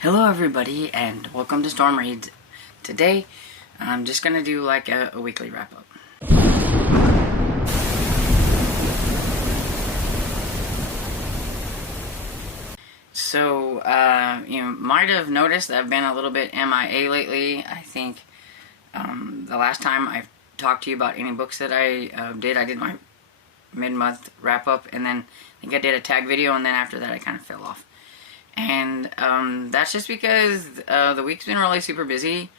Hello everybody and welcome to Storm Reads. Today I'm just gonna do like a weekly wrap up. So you might have noticed that I've been a little bit MIA lately. I think the last time I talked to you about any books that I did my mid-month wrap up, and then I think I did a tag video, and then after that I kind of fell off. And that's just because the week's been really super busy.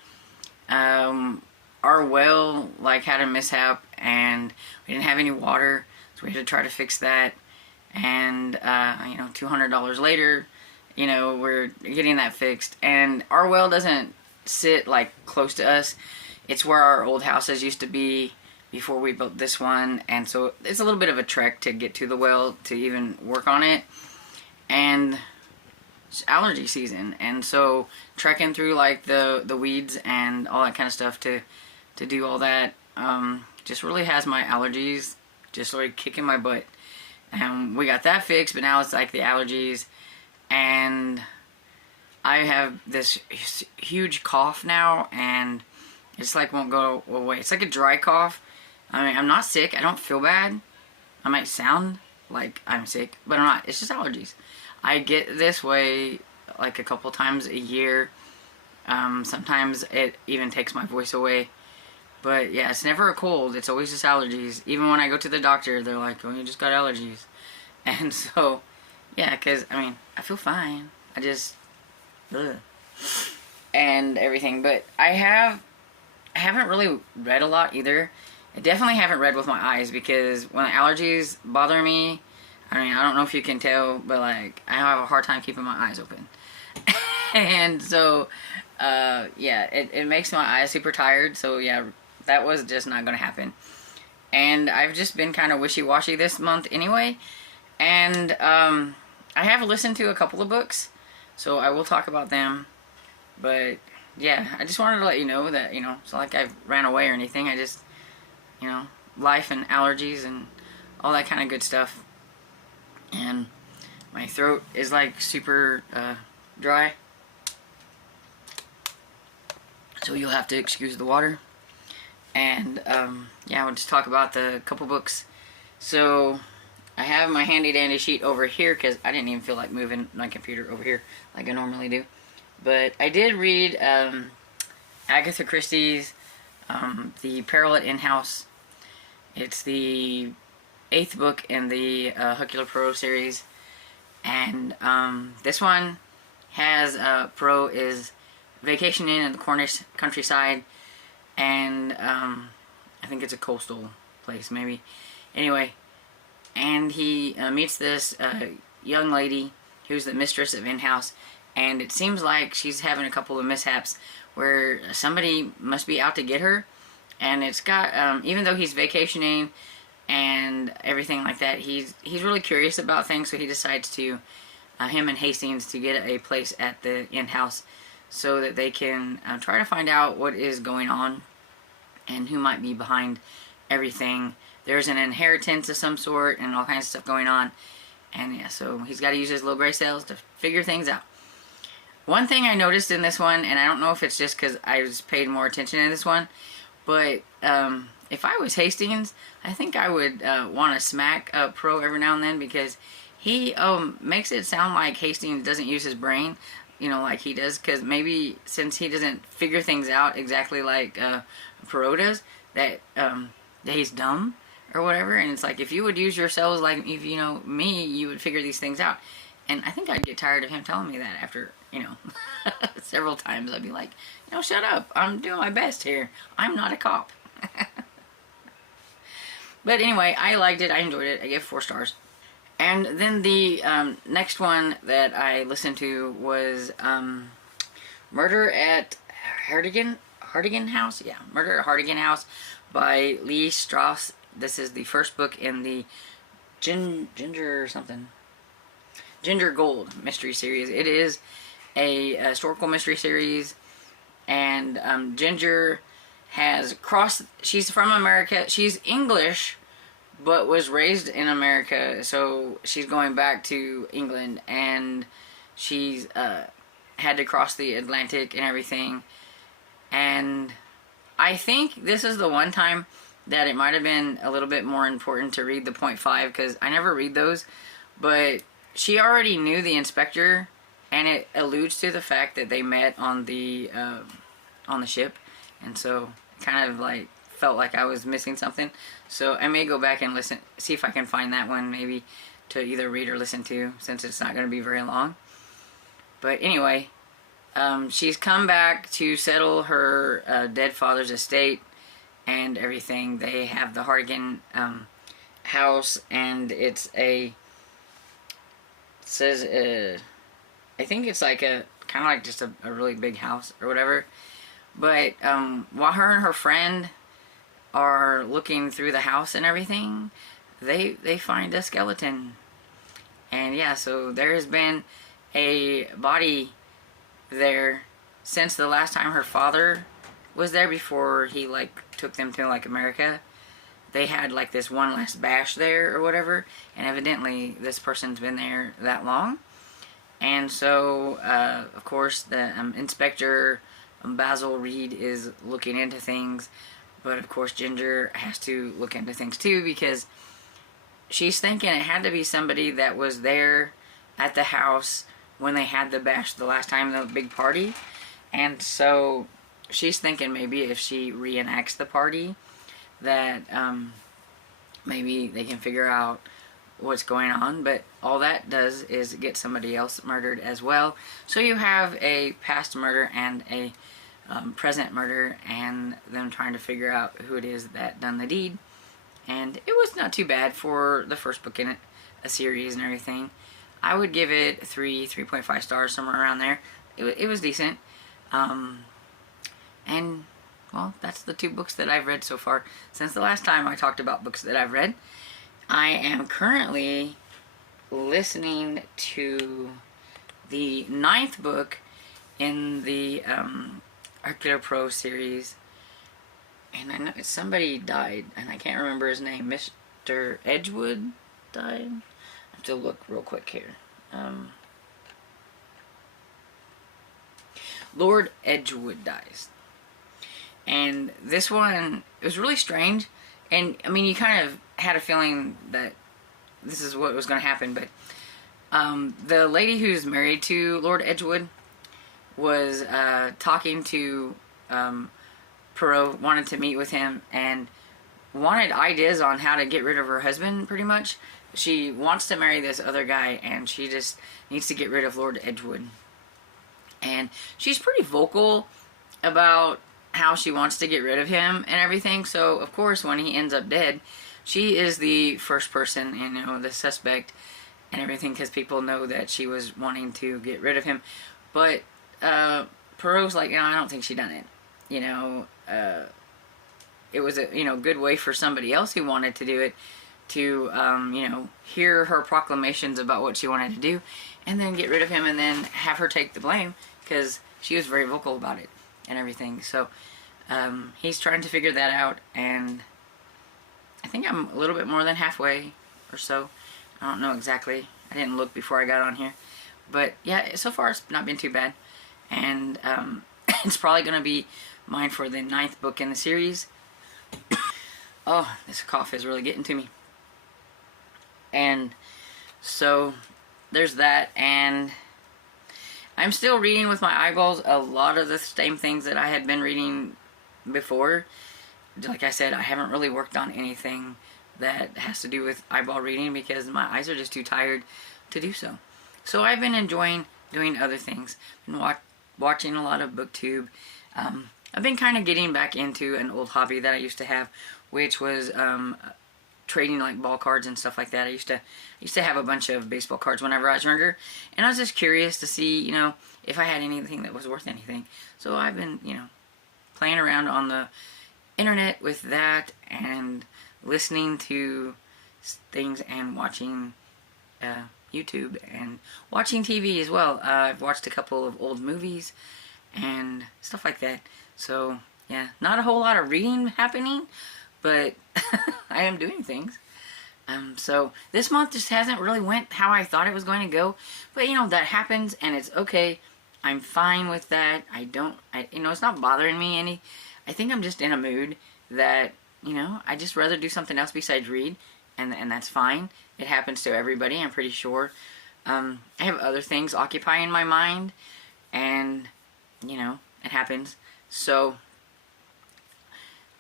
Our well had a mishap and we didn't have any water, so we had to try to fix that. And $200 later, we're getting that fixed. And our well doesn't sit close to us. It's where our old houses used to be before we built this one, and so it's a little bit of a trek to get to the well to even work on it. And it's allergy season, and so trekking through the weeds and all that kind of stuff to do all that just really has my allergies just kicking my butt. We got that fixed, but now it's the allergies, and I have this huge cough now, and it's won't go away. It's like a dry cough. I mean, I'm not sick. I don't feel bad. I might sound like I'm sick, but I'm not. It's just allergies. I get this way a couple times a year. Sometimes it even takes my voice away. But yeah, it's never a cold. It's always just allergies. Even when I go to the doctor, they're like, oh, you just got allergies. And so, yeah, because, I mean, I feel fine. I just, ugh, and everything. But I haven't really read a lot either. I definitely haven't read with my eyes, because when allergies bother me, I mean, I don't know if you can tell, but I have a hard time keeping my eyes open. And so, yeah, it makes my eyes super tired. So yeah, that was just not going to happen. And I've just been kind of wishy-washy this month anyway. And I have listened to a couple of books, so I will talk about them. But yeah, I just wanted to let you know that, it's not like I ran away or anything. I just, life and allergies and all that kind of good stuff. And my throat is super dry, so you'll have to excuse the water. And yeah, I'll just talk about the couple books. So I have my handy dandy sheet over here, because I didn't even feel like moving my computer over here like I normally do. But I did read Agatha Christie's The Paranormal In-House. It's the 8th book in the Arular Pro Series, and this one has Pro is vacationing in the Cornish countryside, and I think it's a coastal place maybe. Anyway, and he meets this young lady who's the mistress of in-house, and it seems like she's having a couple of mishaps where somebody must be out to get her. And it's got even though he's vacationing and everything like that, he's really curious about things, so he decides to him and Hastings to get a place at the in-house so that they can try to find out what is going on and who might be behind everything. There's an inheritance of some sort and all kinds of stuff going on, and yeah, so he's got to use his little gray cells to figure things out. One thing I noticed in this one, and I don't know if it's just because I was paid more attention in this one, but if I was Hastings, I think I would want to smack Pro every now and then, because he makes it sound like Hastings doesn't use his brain, like he does. Because maybe since he doesn't figure things out exactly like Pro does, that he's dumb or whatever. And it's like, if you would use your cells like if me, you would figure these things out. And I think I'd get tired of him telling me that after several times. I'd be like, shut up. I'm doing my best here. I'm not a cop. But anyway, I liked it. I enjoyed it. I gave 4 stars. And then the next one that I listened to was Murder at Hardigan House. Yeah, Murder at Hardigan House by Lee Strauss. This is the first book in the Ginger Gold mystery series. It is a historical mystery series, and Ginger has crossed. She's from America. She's English, but was raised in America. So she's going back to England, and she's had to cross the Atlantic and everything. And I think this is the one time that it might have been a little bit more important to read the .5, because I never read those. But she already knew the inspector, and it alludes to the fact that they met on the ship, and so kind of like felt like I was missing something. So I may go back and listen, see if I can find that one maybe to either read or listen to, since it's not going to be very long. But anyway, she's come back to settle her dead father's estate and everything. They have the Hardigan house, and it says I think it's like a kind of like just a really big house or whatever. But while her and her friend are looking through the house and everything, they find a skeleton. And yeah, so there has been a body there since the last time her father was there, before he like took them to like America. They had like this one last bash there or whatever, and evidently this person's been there that long. And so of course the inspector Basil Reed is looking into things, but of course Ginger has to look into things too, because she's thinking it had to be somebody that was there at the house when they had the bash the last time, the big party. And so she's thinking maybe if she reenacts the party, that maybe they can figure out what's going on. But all that does is get somebody else murdered as well. So you have a past murder and a present murder, and them trying to figure out who it is that done the deed. And it was not too bad for the first book in a series and everything. I would give it 3.5 stars, somewhere around there. It was decent. And, well, that's the 2 books that I've read so far since the last time I talked about books that I've read. I am currently listening to the 9th book in the Arular Pro Series. And I know somebody died, and I can't remember his name. Mr. Edgewood died? I have to look real quick here. Lord Edgewood dies. And this one, it was really strange. And, I mean, you kind of had a feeling that this is what was going to happen. But the lady who's married to Lord Edgewood was talking to Perot, wanted to meet with him, and wanted ideas on how to get rid of her husband, pretty much. She wants to marry this other guy, and she just needs to get rid of Lord Edgewood. And she's pretty vocal about how she wants to get rid of him and everything. So, of course, when he ends up dead, she is the first person, you know, the suspect and everything, because people know that she was wanting to get rid of him. But Perot's like, I don't think she done it. You know, it was a good way for somebody else who wanted to do it to hear her proclamations about what she wanted to do, and then get rid of him, and then have her take the blame, because she was very vocal about it and everything. So he's trying to figure that out, and I think I'm a little bit more than halfway or so. I don't know exactly. I didn't look before I got on here, but yeah, so far it's not been too bad. And it's probably going to be mine for the 9th book in the series. Oh, this cough is really getting to me. And so there's that, and I'm still reading with my eyeballs a lot of the same things that I had been reading before. Like I said, I haven't really worked on anything that has to do with eyeball reading, because my eyes are just too tired to do so. So I've been enjoying doing other things. Been watching a lot of BookTube. I've been kind of getting back into an old hobby that I used to have, which was trading like ball cards and stuff like that. I used to have a bunch of baseball cards whenever I was younger, and I was just curious to see, if I had anything that was worth anything. So I've been, playing around on the internet with that, and listening to things, and watching YouTube, and watching TV as well. I've watched a couple of old movies and stuff like that. So yeah, not a whole lot of reading happening, but I am doing things. So this month just hasn't really went how I thought it was going to go. But that happens, and it's okay. I'm fine with that. It's not bothering me any. I think I'm just in a mood that, I just rather do something else besides read, and that's fine. It happens to everybody, I'm pretty sure. I have other things occupying my mind, and, it happens. So,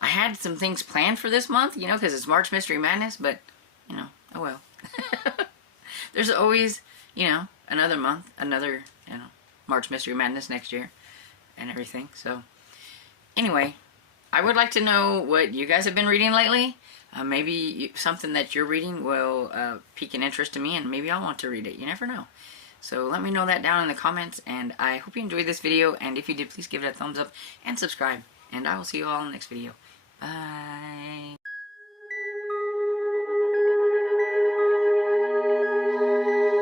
I had some things planned for this month, because it's March Mystery Madness, but, oh well. There's always, another month, another, March Mystery Madness next year, and everything. So, anyway, I would like to know what you guys have been reading lately. Maybe something that you're reading will pique an interest to me, and maybe I'll want to read it. You never know. So let me know that down in the comments, and I hope you enjoyed this video, and if you did, please give it a thumbs up and subscribe, and I will see you all in the next video. Bye.